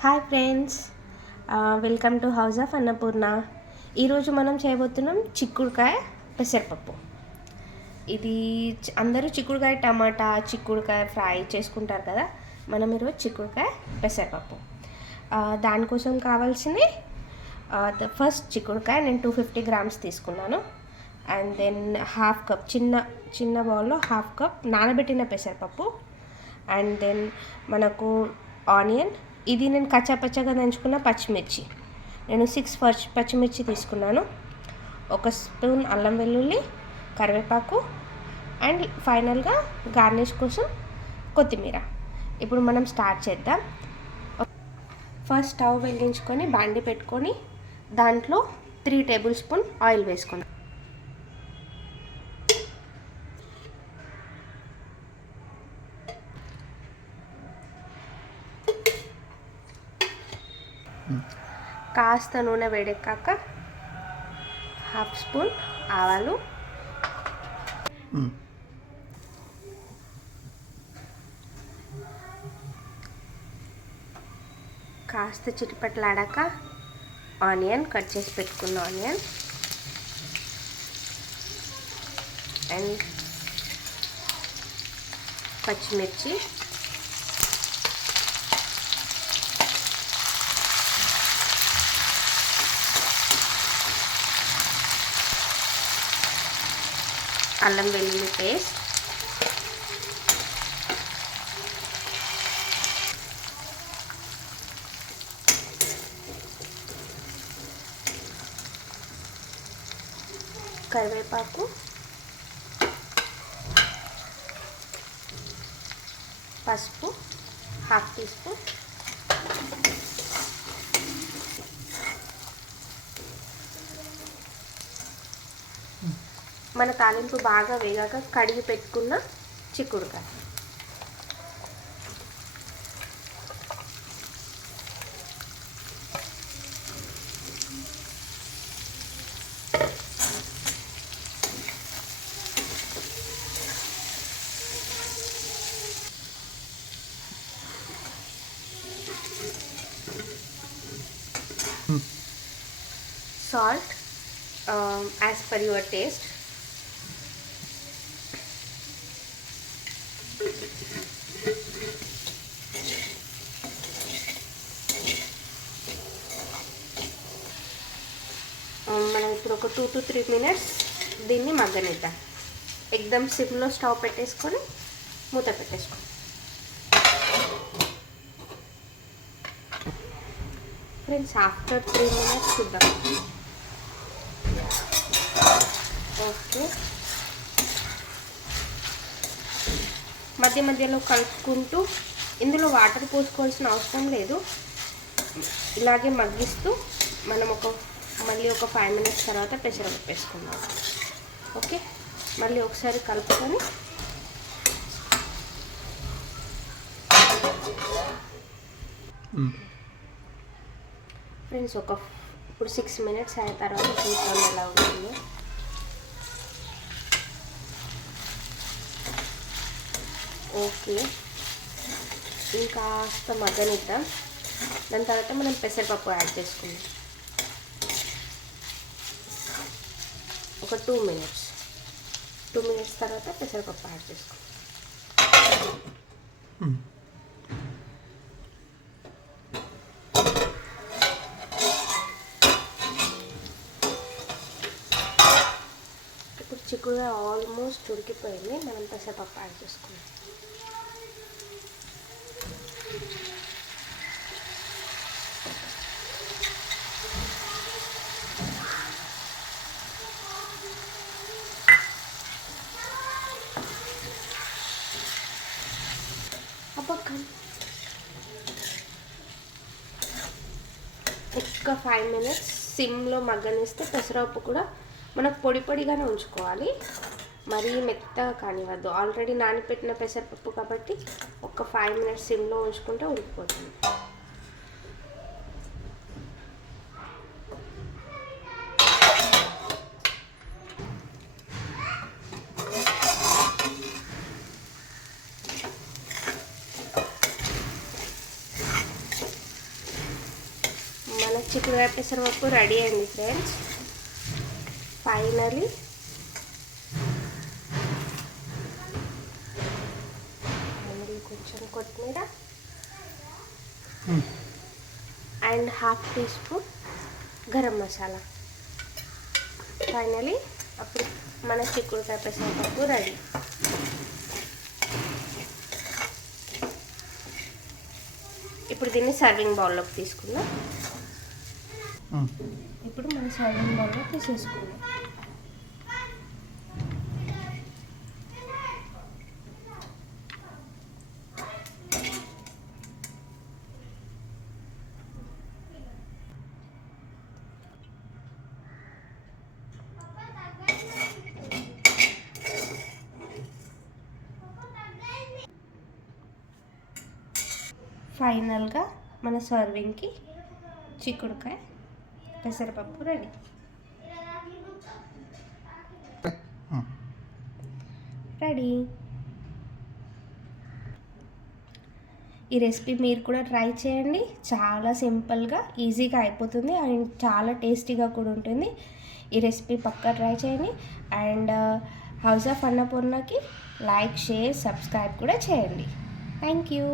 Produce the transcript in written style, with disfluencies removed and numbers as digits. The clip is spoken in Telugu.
Hi friends, welcome to house of Annapurna. ఈరోజు మనం చేయబోతున్నాం చిక్కుడుకాయ పెసరపప్పు. ఇది అందరూ చిక్కుడుకాయ టమాటా, చిక్కుడుకాయ ఫ్రై చేసుకుంటారు కదా. మనం ఈరోజు చిక్కుడుకాయ పెసరపప్పు. దానికోసం కావాల్సింది ఫస్ట్ చిక్కుడుకాయ నేను 250 గ్రామ్స్ తీసుకున్నాను. అండ్ దెన్ హాఫ్ కప్ చిన్న బౌల్లో హాఫ్ కప్ నానబెట్టిన పెసరపప్పు. అండ్ దెన్ మనకు ఆనియన్, ఇది నేను కచ్చాపచ్చగా దంచుకున్న పచ్చిమిర్చి, నేను 6 పచ్చిమిర్చి తీసుకున్నాను. 1 స్పూన్ అల్లం వెల్లుల్లి, కరివేపాకు అండ్ ఫైనల్గా గార్నిష్ కోసం కొత్తిమీర. ఇప్పుడు మనం స్టార్ట్ చేద్దాం. ఫస్ట్ స్టవ్ వెలిగించుకొని బాండి పెట్టుకొని దాంట్లో 3 టేబుల్ స్పూన్ ఆయిల్ వేసుకున్నాం. కాస్త నూనె వేడెక్కాక హాఫ్ స్పూన్ ఆవాలు, కాస్త చిటిపట్లాడాక ఆనియన్, కట్ చేసి పెట్టుకున్న ఆనియన్ అండ్ పచ్చిమిర్చి, అల్లం వెల్లుల్లి పేస్ట్, కరివేపాకు, పసుపు హాఫ్ టీ స్పూన్, మన తాలింపు బాగా వేగాక కడిగి పెట్టుకున్న చిక్కుడుకాయ, salt as per your taste, మనం ఇప్పుడు ఒక 2 to 3 మినిట్స్ దీన్ని మగ్గనిద్దాం. ఎక్దమ్ సిమ్లో స్టవ్ పెట్టేసుకొని మూత పెట్టేసుకోండి. ఫ్రెండ్స్, ఆఫ్టర్ 3 మినిట్స్ చూద్దాం. ఓకే, మధ్య మధ్యలో కలుపుకుంటూ, ఇందులో వాటర్ పోసుకోవాల్సిన అవసరం లేదు. ఇలాగే మగ్గిస్తూ మనం మళ్ళీ ఒక 5 మినిట్స్ తర్వాత పెసరపప్పు వేసుకుందాం. ఓకే, మళ్ళీ ఒకసారి కలుపుకొని ఫ్రెండ్స్ ఇప్పుడు 6 మినిట్స్ అయిన తర్వాత చూద్దాం ఎలా ఉంటుందో. ఓకే, ఇంకాస్త మగ్గనిద్దాం. దాని తర్వాత మనం పెసరపప్పు యాడ్ చేసుకుందాం. ఒక 2 మినిట్స్ తర్వాత పెసరపప్పు యాడ్ చేసుకుందాం. ఇప్పుడు చిక్కుడుగా ఆల్మోస్ట్ ఉడికిపోయింది. మనం పెసరపప్పు యాడ్ చేసుకుందాం. ఒక్క 5 మినిట్స్ సిమ్లో మగ్గనిస్తే పెసరపప్పు కూడా మనకు పొడి పొడిగానే ఉంచుకోవాలి, మరీ మెత్తగా కానివ్వద్దు. ఆల్రెడీ నానిపెట్టిన పెసరపప్పు కాబట్టి ఒక 5 మినిట్స్ సిమ్లో ఉంచుకుంటే ఉడికిపోతుంది. చిక్కుడుకాయ పెసరపప్పు రెడీ అయింది ఫ్రెండ్స్. ఫైనలీ కొంచెం కొత్తిమీర and half teaspoon garam masala. Finally అప్పుడు మన చిక్కుడుకాయ పెసరపప్పు రెడీ. ఇప్పుడు దీన్ని సర్వింగ్ బౌల్లోకి తీసుకుందాం. ఇప్పుడు మనం సర్వింగ్ బౌల్లో తీసేసుకుందాం. ఫైనల్గా మన సర్వింగ్కి చిక్కుడుకాయ పెసరపప్పు రెడీ. ఈ రెసిపీ మీరు కూడా ట్రై చేయండి. చాలా సింపుల్గా ఈజీగా అయిపోతుంది అండ్ చాలా టేస్టీగా కూడా ఉంటుంది. ఈ రెసిపీ పక్కా ట్రై చేయండి. అండ్ హౌస్ ఆఫ్ అన్నపూర్ణకి లైక్, షేర్, సబ్స్క్రైబ్ కూడా చేయండి. Thank you.